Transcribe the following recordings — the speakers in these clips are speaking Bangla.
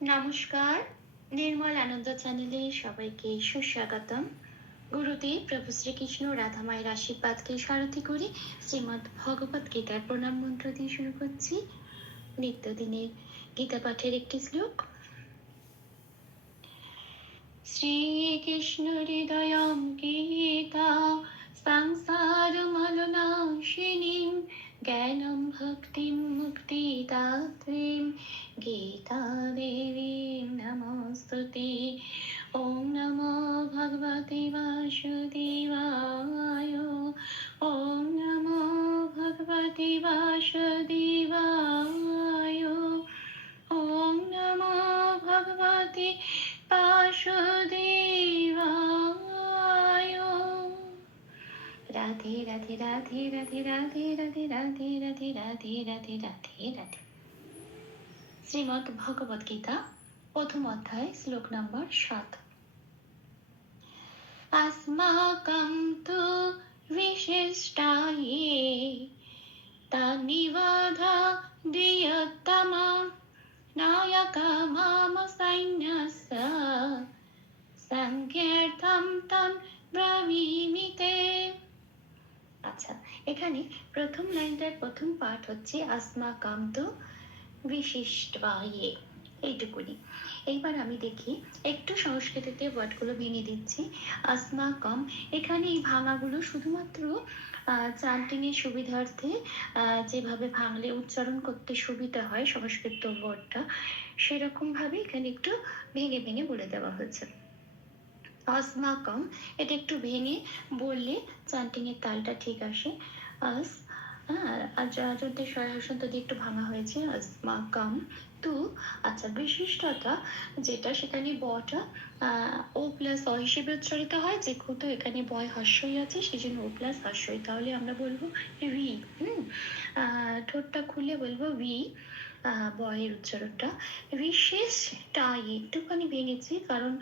নমস্কার। নির্মল আনন্দ চ্যানেলে সবাইকে সুস্বাগতম। গুরুদেব প্রভু শ্রীকৃষ্ণ, রাধা মায়ের আশীর্বাদকে সারথি করে শ্রীমদ্ ভগবত গীতার প্রণাম মন্ত্র দিয়ে শুরু করছি। নিত্যদিনের গীতা পাঠের একটি শ্লোক। শ্রীকৃষ্ণ হৃদয়ম গীতা সংসার মলনাশিনীম জ্ঞানম ভক্তিম মুক্তিদাত্রীম গীতা দেবীম নমস্তুতে ওম নমো ভগবতে বাসুদেবায় ওম নমো ভগবতে বাসুদেবায় ওম নমো ভগবতে বাসুদেবায় রাধে রাধে রাধে রাধে রাধে রাধে রাধে রাধে রাধে রাধে রাধে রাধে শ্রীমদ্ ভগবদ গীতা প্রথম অধ্যায় শ্লোক নম্বর সাত अस्माकं तु विशिष्टाये तन्निवाधा दियत्तमा नायका माम सैन्यस्य সংজ্ঞার্থম তন ব্রাবীমিতে আচ্ছা এখানে প্রথম লাইনটার প্রথম পার্ট হচ্ছে আসমা কান্ত বিশিষ্ট বায়ে এইটুকুনি। এইবার আমি দেখি, একটু সংস্কৃতিতে ওয়ার্ডগুলো ভেঙে দিচ্ছি। আসমা কম এখানে এই ভাঙাগুলো শুধুমাত্র চান্টিং এর সুবিধার্থে যেভাবে ভাঙলে উচ্চারণ করতে সুবিধা হয় সংস্কৃত ওয়ার্ডটা সেরকম ভাবে এখানে একটু ভেঙে ভেঙে বলে দেওয়া হয়েছে। আসমাকম, এটা একটু ভেঙে বললে চান্টিং এর তালটা ঠিক আসে। আস হ্যাঁ আর যদি সহায়সন্ত দিয়ে একটু ভাঙা হয়েছে আসমাকম তু। আচ্ছা বিশিষ্টতা যেটা সেখানে বটা ও প্লাস অ হিসেবে উচ্চারিত হয় যেহেতু এখানে বয় হর্ষই আছে সেই জন্য ও প্লাস হর্ষই তাহলে আমরা বলব রি হুম? ঠোঁটটা খুলে বলব আহ, বয়ের উচ্চারণটা। বিশেষটা একটুখানি ভেঙেছি কারণ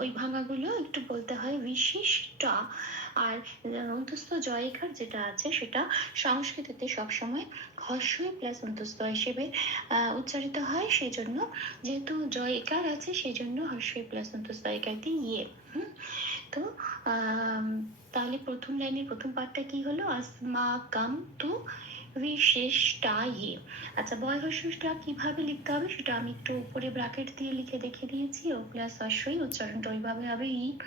ওই ভাঙাগুলো একটু বলতে হয় বিশিষ্টা আর অন্তস্থ জয়কার যেটা আছে, সেটা সংস্কৃতিতে সবসময় হর্ষই প্লাস অন্তস্থ হিসেবে উচ্চারিত হয়। সেই জন্য যেহেতু জয়কার আছে সেই জন্য হর্ষই প্লাস অন্তস্থ জয়কার দিয়ে। ইয়ে? তো তাহলে প্রথম লাইনের প্রথম পার্টটা কি হলো? আসমা কাম তু বিশেষটায়ে আচ্ছা বয় হর্ষটা কীভাবে লিখতে হবে সেটা আমি একটু উপরে ব্র্যাকেট দিয়ে লিখে দেখিয়ে দিয়েছি। ও প্লাস হর্ষই উচ্চারণটা ওইভাবে হবে ই।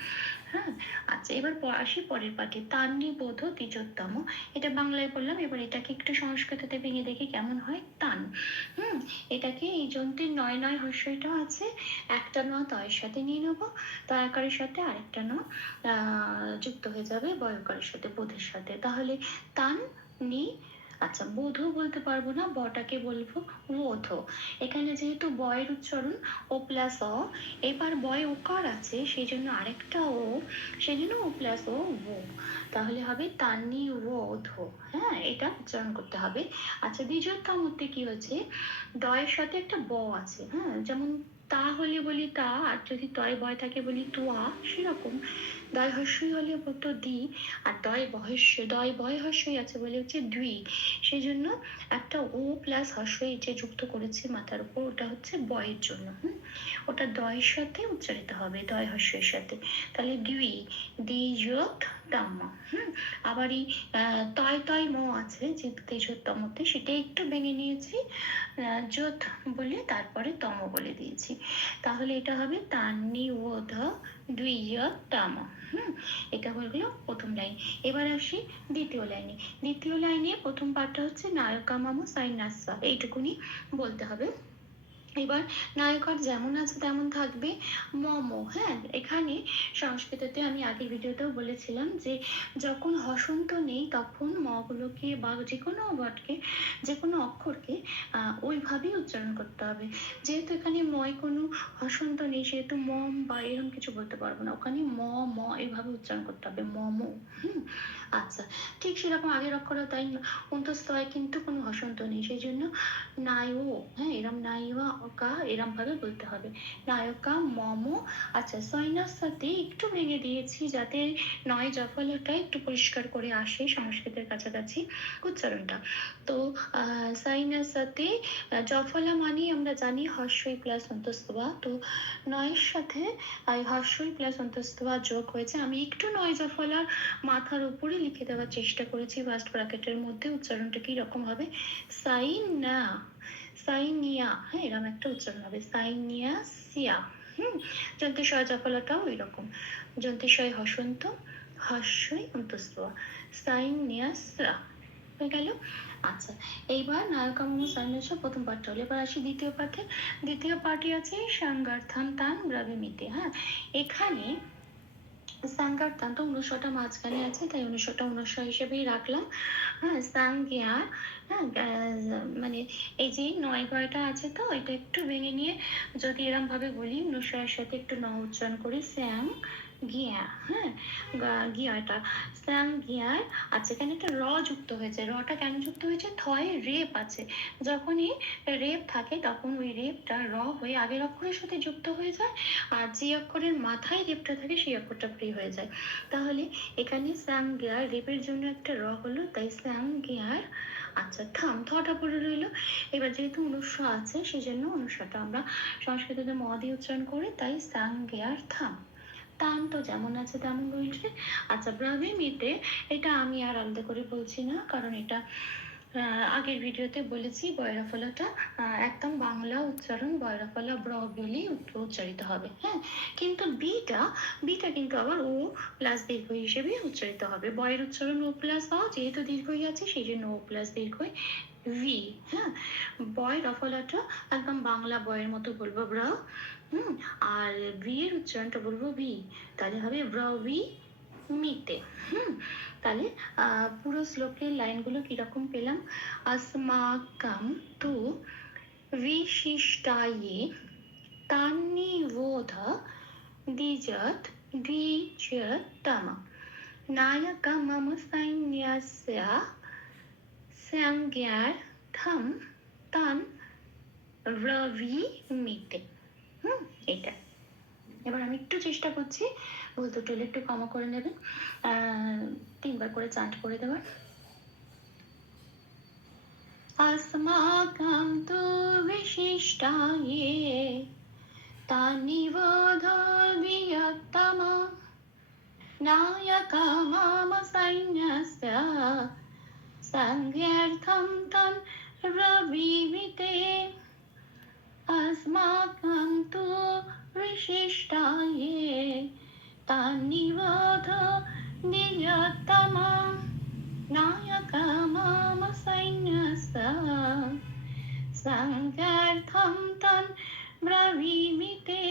হ্যাঁ? আচ্ছা এবার আসি পরের পাঠে। তান্নি বোধ দ্বিজোত্তম। এটা বাংলায় বললাম এবার এটাকে একটু সংস্কৃততে ভেঙে দেখি কেমন হয়। তান। হুম? এটাকে এই যন্ত্রের নয় নয় হর্ষইটা আছে। একটা ন তয়ের সাথে নিয়ে নেব। তয়াকারের সাথে আরেকটা ন যুক্ত হয়ে যাবে বয়কারের সাথে, বোধের সাথে। তাহলে তান, নি আচ্ছা বোধও বলতে পারব না বটাকে বলব বোধ। এখানে যেহেতু বয়ের উচ্চারণ, ও প্লাস অ, এবার বয় ওকার আছে সেই জন্য আরেকটা ও সেই জন্য ও প্লাস ও ও। তাহলে হবে তান্নি ওধ হ্যাঁ এটা উচ্চারণ করতে হবে। আচ্ছা দ্বিজোত্তম মধ্যে কি হচ্ছে? দয়ের সাথে একটা ব আছে হ্যাঁ? যেমন তা হলে বলি তা, আর যদি তয় বয় থাকে বলি তুয়া, সেরকম। দয় হর্ষই হলে হতো দি, আর দয় বয়স্য দয় বয় হর্ষই আছে বলে হচ্ছে দুই। সেই জন্য একটা ও প্লাস হর্ষই যে যুক্ত করেছে মাথার উপর, ওটা হচ্ছে বয়ের জন্য, হুম? ওটা দয়ের সাথে উচ্চারিত হবে দয় হর্ষের সাথে। তাহলে দুই দি যোগ তাম্মা হুম? আবার এই তয় তয় ম আছে যে তেজোত্তমতে সেটা একটু ভেঙে নিয়েছি যোধ বলে তারপরে তম বলে দিয়েছি। তাহলে এটা হবে তান্নি ওধ দুই তাম এটা হয়ে গেলো প্রথম লাইন এবার আসি দ্বিতীয় লাইনে দ্বিতীয় লাইনে প্রথম পাঠটা হচ্ছে নায়কা মামু সাইনাসা এইটুকুনি বলতে হবে। এবার নায়কার যেমন আছে তেমন থাকবে মম। হ্যাঁ এখানে সংস্কৃততে আমি আগের ভিডিওতেও বলেছিলাম যে যখন হসন্ত নেই তখন মগুলোকে বা যে কোনো ওয়ার্ডকে যে কোনো অক্ষরকে ওইভাবেই উচ্চারণ করতে হবে। যেহেতু এখানে ময় কোনো, হসন্ত নেই, সেহেতু মম বা এরকম কিছু বলতে পারব না। ওখানে ম ম এইভাবে উচ্চারণ করতে হবে, মম। হুম আচ্ছা ঠিক সেরকম আগের অক্ষরও তাই অন্তস্থয় কিন্তু কোনো হসন্ত নেই। সেই জন্য নায়ো হ্যাঁ এরম নায়িকা এরম ভাবে বলতে হবে। নায়কা মম আচ্ছা সৈন্যার সাথে একটু ভেঙে দিয়েছি যাতে নয় জফলটা একটু পরিষ্কার করে আসে সংস্কৃতের কাছাকাছি। উচ্চারণটা, তো সাইনার সাথে জফলা মানে আমরা জানি হর্ষই প্লাস অন্তস্তবা তো, নয়ের সাথে হর্ষই প্লাস অন্তস্তবা যোগ হয়েছে। আমি একটু নয় জফলার মাথার উপরে লিখে দেওয়ার চেষ্টা করেছি ফার্স্ট ব্র্যাকেটের মধ্যে উচ্চারণটা কি রকম হবে? সাইন সাইনিয়া হ্যাঁ এরকম একটা উচ্চারণ হবে। সাইনিয়া সিয়া, হুম যন্ত্রশয় জফলাটাও ওই রকম যন্ত্রশয় হসন্ত হর্ষই অন্তস্তবা সাইনিয়াসরা হয়ে গেল। আচ্ছা এইবার নায়কা মোমো সাইনাসা প্রথম পাঠটা হলো। এবার আসি দ্বিতীয় পাঠে। দ্বিতীয় পাঠে আছে সাংগার্থান তান ব্রাভিমিতে হ্যাঁ। এখানে সাংগার্থান তো অনুস্বরটা মাঝখানে আছে, তাই অনুস্বরটা অনুস্বর হিসেবেই রাখলাম। হ্যাঁ সাংগিয়ার হ্যাঁ মানে এই যে নয় গয়টা আছে তো এটা একটু ভেঙে নিয়ে যদি এরম ভাবে বলি অনুস্বরের সাথে একটু ন উচ্চারণ করি স্যাং গিয়া হ্যাঁ গিয়াটা স্যাং গিয়ার আচ্ছা এখানে একটা র যুক্ত হয়েছে, রটা কেন যুক্ত হয়েছে? থয়ে রেপ আছে, যখনই রেপ থাকে, তখন ওই রেপটা র হয়ে আগের অক্ষরের সাথে যুক্ত হয়ে যায়, আর যে অক্ষরের মাথায় রেপটা থাকে, সেই অক্ষরটা ফ্রি হয়ে যায়। তাহলে এখানে স্যাং গিয়ার রেপের জন্য একটা র হলো, তাই স্যাং গিয়ার আচ্ছা থাম থটা পড়ে রইল। এবার যেহেতু অনুস্ব আছে সেই জন্য অনুস্বরটা আমরা সংস্কৃততে ম দিয়ে উচ্চারণ করি, তাই সাং গেয়ার থাম। তান তো যেমন আছে তেমন রয়েছে। আচ্ছা ব্রাভিমিতে এটা আমি আর আলাদা করে বলছি না, কারণ এটা আগের ভিডিওতে বলেছি বয়রাফলাটা একদম বাংলা উচ্চারণ বয়রাফলা ব্র বলেই উচ্চারিত হবে হ্যাঁ? কিন্তু বিটা বিটা কিন্তু আবার ও প্লাস দীর্ঘ হিসেবে উচ্চারিত হবে। বয়ের উচ্চারণ ও প্লাস হওয়া যেহেতু দীর্ঘই আছে, সেই জন্য ও প্লাস দীর্ঘই ভি হ্যাঁ? বয় রফলাটা একদম বাংলা বয়ের মতো বলব ব্র, হুম? আর ভি এর উচ্চারণটা বলব ভি তাহলে হবে ব্র ভি মিতে হুম, তাহলে পুরো শ্লোকের লাইনগুলো কীরকম পেলাম? আসমাকাম তু বিশিষ্টায়ে তান্নিবোধ দ্বিজত দ্বিজতম। নায়ক মম সৈন্যস্য সংজ্ঞার্থম তান রবি মিতে হুম, এটা। এবার আমি একটু চেষ্টা করছি ভুল টুলে একটু ক্ষমা করে নেবেন তিনবার করে চান্ট করে দেওয়ার अस्माकं तु विशिष्टाये तानिवोधोभियत्तम नायका माम सैन्यस्य सङ्ख्यर्थं तं रविमिते अस्माकं तु शिष्टाये तान्निवाध नियतमां नायकमामसैन्यस सङ्गर्थं तन् ब्रवीमि ते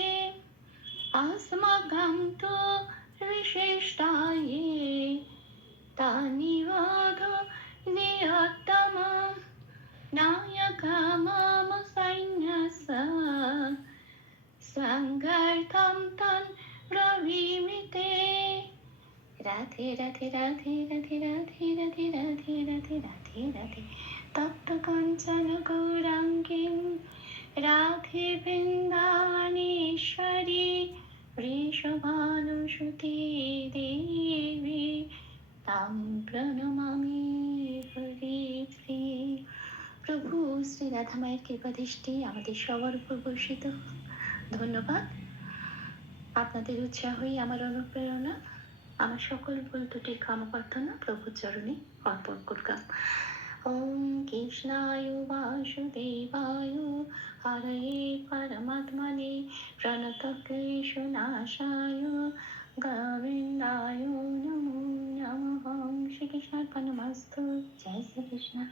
अस्माकं तु विशिष्टाये तानिवाध नियतमां नायकमामसैन्यस সাঙ্গার্থম তন প্রভীমিতে রাধে রাধে রাধে রাধে রাধে রাধে রাধে রাধে রাধে রাধে। তপ্ত কঞ্চন গৌরাঙ্গিম রাধে বৃন্দানেশ্বরী বৃষভানুসুতি দেবী। তাম প্রণমামি হরি শ্রী। প্রভু শ্রী রাধামায়ের কৃপাদৃষ্টি আমাদের সবার উপর বর্ষিত ধন্যবাদ। আপনাদের উৎসাহই আমার অনুপ্রেরণা। আমার সকল ভুল ত্রুটি ক্ষমা প্রার্থনা, প্রভুর চরণে অর্পণ করলাম। ওম কৃষ্ণায় বাসুদেবায়, হরে পরমাত্মনে প্রণত ক্লেশনাশায় গোবিন্দায় নমো নমঃ। শ্রীকৃষ্ণার্পণমস্তু। জয় শ্রীকৃষ্ণ।